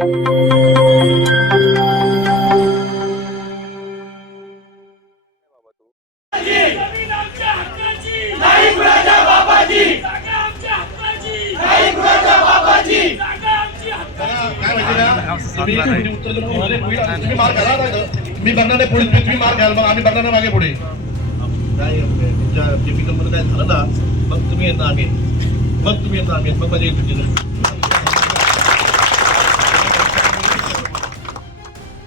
मी बघणार पुढे तुम्ही मार घ्याल मग आम्ही बघणार मागे पुढे काय तुमच्या केमिकल मध्ये काय झालं ना मग तुम्ही येता आम्ही मग मजा येईल तुमची.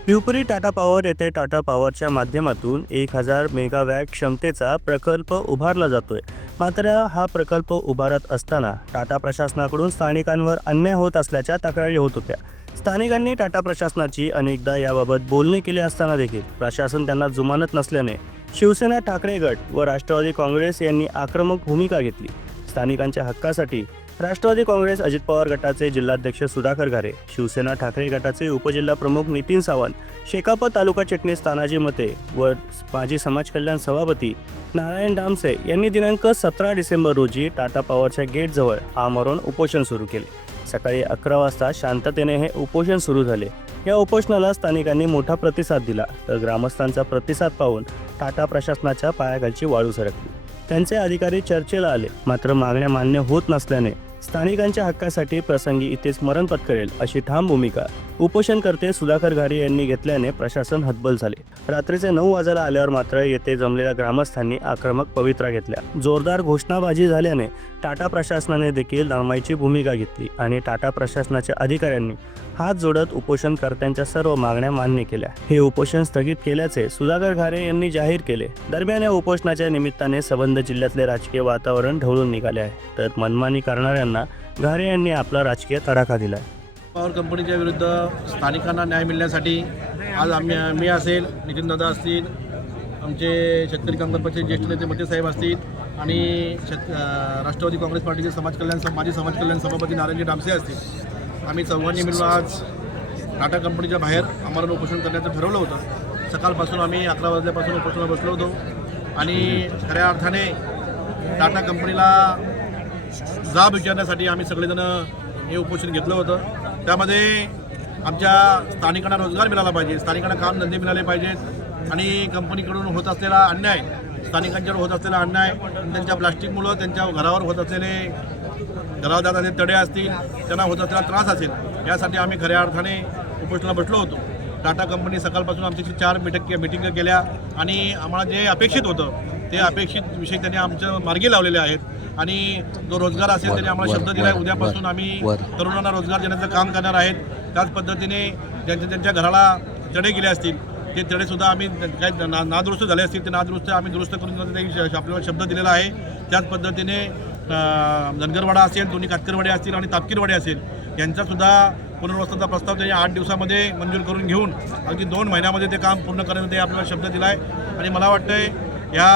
पिंपरी टाटा पॉवर येथे टाटा पॉवरच्या माध्यमातून 1000 मेगावॅट क्षमतेचा प्रकल्प उभारला जातोय. मात्र हा प्रकल्प उभारत असताना टाटा प्रशासनाकडून स्थानिकांवर अन्याय होत असल्याच्या तक्रारी होत होत्या. स्थानिकांनी टाटा प्रशासनाची अनेकदा याबाबत बोलणी केली असताना देखील प्रशासन त्यांना जुमानत नसल्याने शिवसेना ठाकरे गट व राष्ट्रवादी काँग्रेस यांनी आक्रमक भूमिका घेतली. स्थानिकांच्या हक्कासाठी राष्ट्रवादी काँग्रेस अजित पवार गटाचे जिल्हाध्यक्ष सुधाकर घारे, शिवसेना ठाकरे गटाचे उपजिल्हा प्रमुख नितीन सावंत, शेकाप तालुका चिटणीस तानाजी मते व माजी समाज कल्याण सभापती नारायण डामसे यांनी दिनांक 17 डिसेंबर रोजी टाटा पॉवरच्या गेटजवळ आमरण उपोषण सुरू केले. सकाळी 11 वाजता शांततेने हे उपोषण सुरू झाले. या उपोषणाला स्थानिकांनी मोठा प्रतिसाद दिला तर ग्रामस्थांचा प्रतिसाद पाहून टाटा प्रशासनाच्या पायाखालची वाळू सरकली. त्यांचे अधिकारी चर्चेला आले, मात्र मागण्या मान्य होत नसल्याने स्थानिकांच्या हक्कासाठी प्रसंगी इथेच मरण पत्करेल अशी ठाम भूमिका उपोषणकर्ते सुधाकर घारे यांनी घेतल्याने प्रशासन हतबल झाले. रात्रीचे 9 वाजायला आल्यावर मात्र येथे जमलेल्या ग्रामस्थांनी आक्रमक पवित्रा घेतल्या. जोरदार घोषणाबाजी झाल्याने टाटा प्रशासनाने देखील नरमाईची भूमिका घेतली आणि टाटा प्रशासनाच्या अधिकाऱ्यांनी हात जोडत उपोषणकर्त्यांच्या सर्व मागण्या मान्य केल्या. हे उपोषण स्थगित केल्याचे सुधाकर घारे यांनी जाहीर केले. दरम्यान या उपोषणाच्या निमित्ताने संबंध जिल्ह्यातले राजकीय वातावरण ढवळून निघाले आहे, तर मनमानी करणाऱ्यांना घारे यांनी आपला राजकीय तडाखा दिला. पॉवर कंपनीच्या विरुद्ध स्थानिकांना न्याय मिळण्यासाठी आज मी असेल, नितीनदादा असतील, आमचे शेतकरी कामगार पक्षाचे ज्येष्ठ नेते मते साहेब असतील आणि राष्ट्रवादी काँग्रेस पार्टीचे माजी समाज कल्याण सभापती नारायणजी डामसे असतील, आम्ही चौघांनी मिळून आज टाटा कंपनीच्या बाहेर आमरण उपोषण करण्याचं ठरवलं होतं. सकाळपासून आम्ही 11 वाजल्यापासून उपोषणाला बसलो होतो आणि खऱ्या अर्थाने टाटा कंपनीला जाब विचारण्यासाठी आम्ही सगळेजण हे उपोषण घेतलं होतं. त्यामध्ये आमच्या स्थानिकांना रोजगार मिळाला पाहिजे, स्थानिकांना कामधंदे मिळाले पाहिजेत आणि कंपनीकडून होत असलेला अन्याय, स्थानिकांच्यावर होत असलेला अन्याय, त्यांच्या प्लास्टिकमुळं त्यांच्या घरावर होत असलेले घरावर जात असलेले तडे असतील, त्यांना होत असलेला त्रास असेल, यासाठी आम्ही खऱ्या अर्थाने उपोषणाला बसलो होतो. टाटा कंपनी सकाळपासून आमच्याशी 4 मिटिंग केल्या आणि आम्हाला जे अपेक्षित होतं ते अपेक्षित विषय त्यांनी आमच्या मार्गी लावलेले आहेत आणि जो रोजगार असेल त्यांनी आम्हाला शब्द दिला आहे, उद्यापासून आम्ही तरुणांना रोजगार देण्याचं काम करणार आहेत. त्याच पद्धतीने ज्यांच्या घराला तडे गेले असतील ते तडेसुद्धा आम्ही काय नादुरुस्त झाले असतील ते नादुरुस्त आम्ही दुरुस्त करून आपल्याला शब्द दिलेला आहे. त्याच पद्धतीने धनगरवाडा असेल, दोन्ही कातकरवाडे असतील आणि तापकीरवाडे असेल यांचासुद्धा पुनर्वसनाचा प्रस्ताव त्यांनी 8 दिवसामध्ये मंजूर करून घेऊन अगदी 2 महिन्यामध्ये ते काम पूर्ण करण्याचा आपल्याला शब्द दिला आहे आणि मला वाटतंय या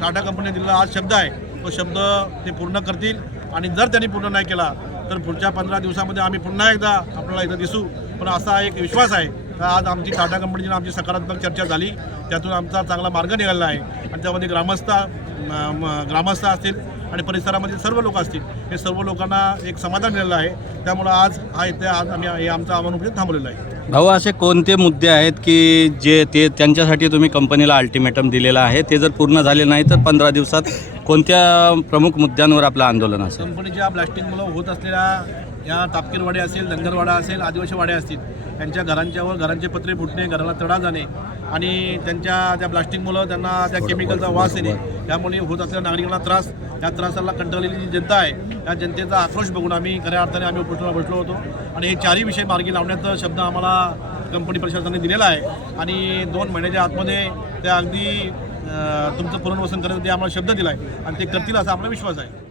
टाटा कंपनीने दिलेला आज शब्द आहे तो शब्द ते पूर्ण करतील आणि जर त्यांनी पूर्ण नाही केला तर पुढच्या 15 दिवसामध्ये आम्ही पुन्हा एकदा आपल्याला इथं दिसू. पण असा एक विश्वास आहे का आज आमची टाटा कंपनीची आमची सकारात्मक चर्चा झाली, त्यातून आमचा चांगला मार्ग निघाला आहे आणि त्यामध्ये ग्रामस्थ असतील आणि परिसरामधील सर्व लोक असतील, हे सर्व लोकांना एक समाधान मिळालं आहे. त्यामुळं आज आम्ही हे आमचं आव्हान उपयोग थांबवलेलं आहे. भाऊ, असे कोणते मुद्दे आहेत की जे त्यांच्यासाठी तुम्ही कंपनीला अल्टिमेटम दिलेला आहे, ते जर पूर्ण झाले नाही तर 15 दिवसात कोणत्या प्रमुख मुद्द्यांवर आपलं आंदोलन असेल? कंपनीच्या ब्लास्टिंगमुळे होत असलेल्या या तापकीरवाडे असेल, धनगरवाडा असेल, आदिवासी वाडे असतील, त्यांच्या घरांचे पत्रे फुटणे, घराला तडा जाणे आणि त्या ब्लास्टिंगमुळं त्यांना त्या केमिकलचा वास येणे, त्यामुळे होत असलेल्या नागरिकांना त्रास, या त्रासाला कंटाळलेली जी जनता आहे त्या जनतेचा आक्रोश बघून आम्ही खऱ्या अर्थाने आम्ही उपोषणाला बसलो होतो आणि हे 4ही विषय मार्गी लावण्याचा शब्द आम्हाला कंपनी प्रशासनाने दिलेला आहे आणि 2 महिन्याच्या आतमध्ये त्या अगदी तुमचं पुनर्वसन करण्यासाठी आम्हाला शब्द दिला आहे आणि ते करतील असा आम्हाला विश्वास आहे.